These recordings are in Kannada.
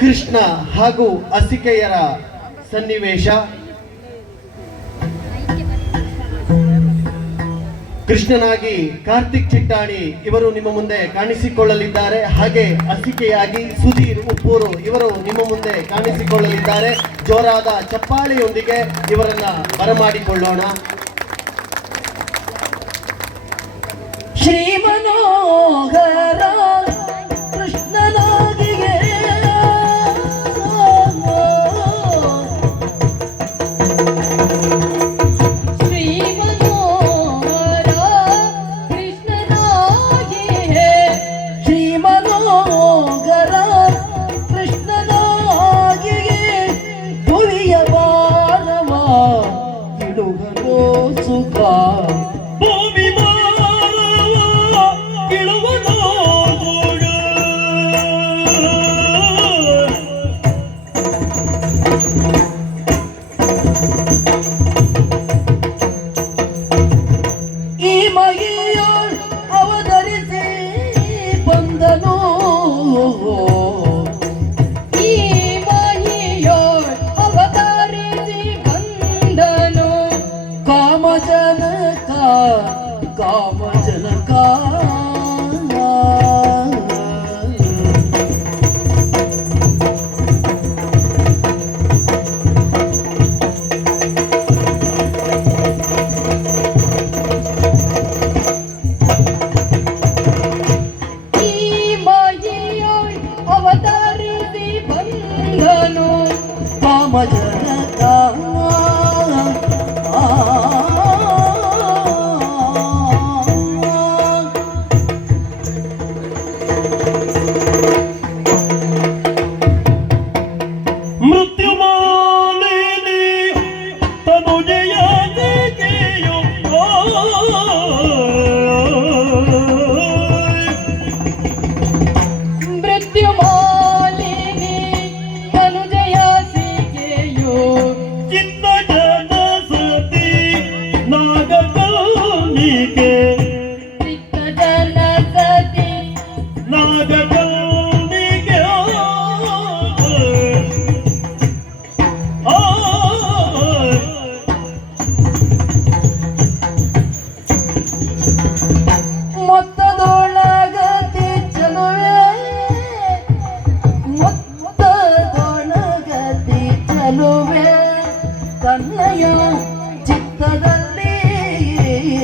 ಕೃಷ್ಣ ಹಾಗೂ ಅಸಿಕೆಯರ ಸನ್ನಿವೇಶ. ಕೃಷ್ಣನಾಗಿ ಕಾರ್ತಿಕ್ ಚಿಟ್ಟಾಣಿ ಇವರು ನಿಮ್ಮ ಮುಂದೆ ಕಾಣಿಸಿಕೊಳ್ಳಲಿದ್ದಾರೆ. ಹಾಗೆ ಅಸಿಕೆಯಾಗಿ ಸುಧೀರ್ ಉಪ್ಪೂರು ಇವರು ನಿಮ್ಮ ಮುಂದೆ ಕಾಣಿಸಿಕೊಳ್ಳಲಿದ್ದಾರೆ. ಜೋರಾದ ಚಪ್ಪಾಳೆಯೊಂದಿಗೆ ಇವರನ್ನ ಬರಮಾಡಿಕೊಳ್ಳೋಣ. ಶ್ರೀ ಮನೋಹರ Oh. Oh.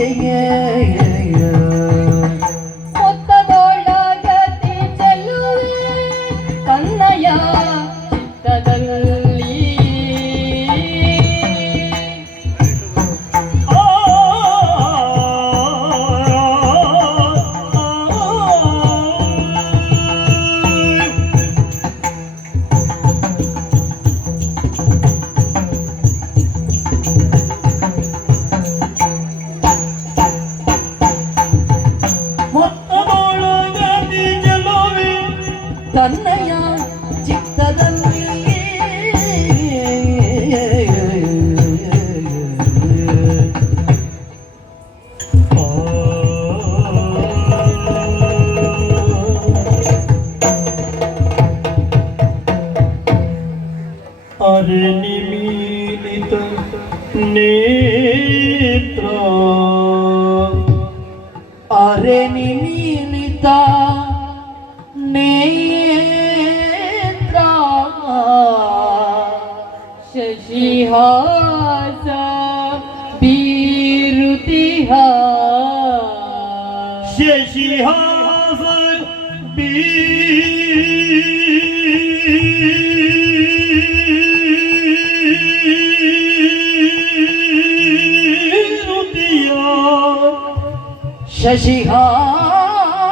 yeah, yeah. Taare నిమిలిత నేత్ర శశిహాస బీరుతిహ శశిహాస బీ ശശിഹാസൻ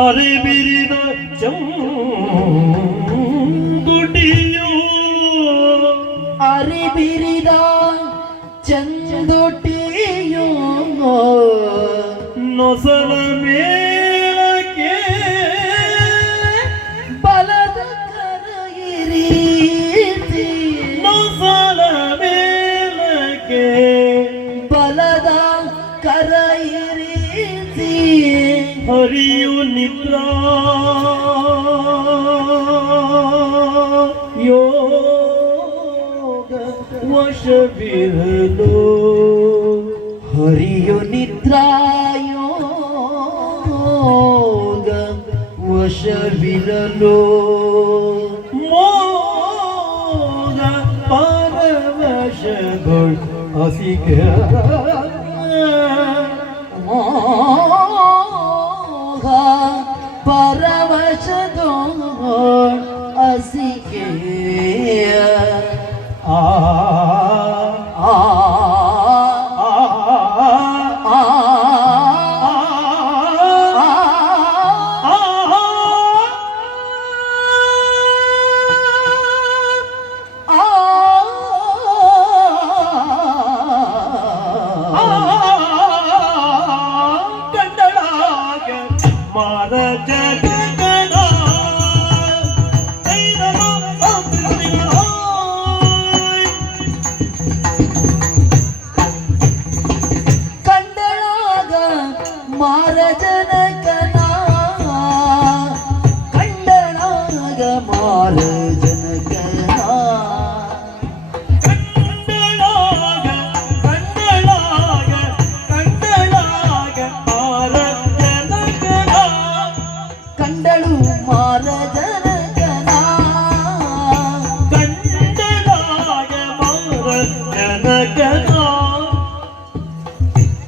അറിവിരിത ചെങ്കുട്ടിയോ അറിവിരിത ചെന്തൊട്ടിയോ നൊസലമേ হারাইছি হরিউ নিদ্র বিহলো হরিও নিদ্রায় ವಶ ಬಿರಲು ಮೋಗ ಪರವಶಗಳು ಹಸಿಕ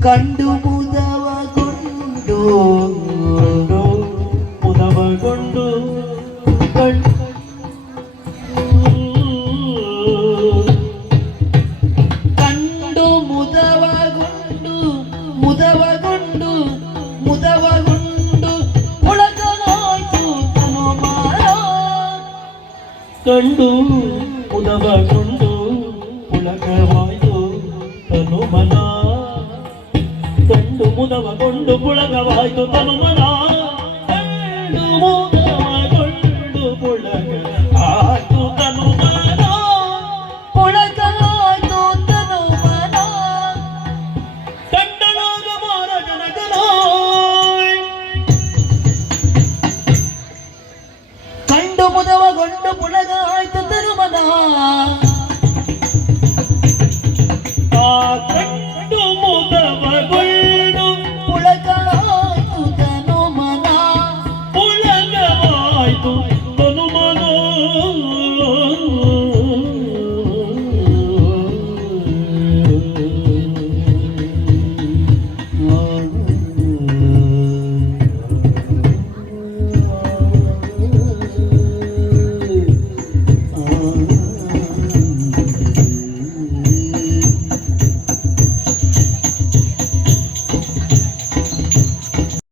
ಕಂಡು ಮುದವಗೊಂಡು ಮುದವಗೊಂಡು ಕಂಡು ಮುದವಗೊಂಡು ಮುದವಗೊಂಡು ಮುದವಗೊಂಡು ಒಳಗನಾಯ್ತು ತನು ಕಂಡು ಮುದವಗೊಂಡು ಮುದವಗೊಂಡು ಪುಳಗವಾಯಿತು ತನುಮನ.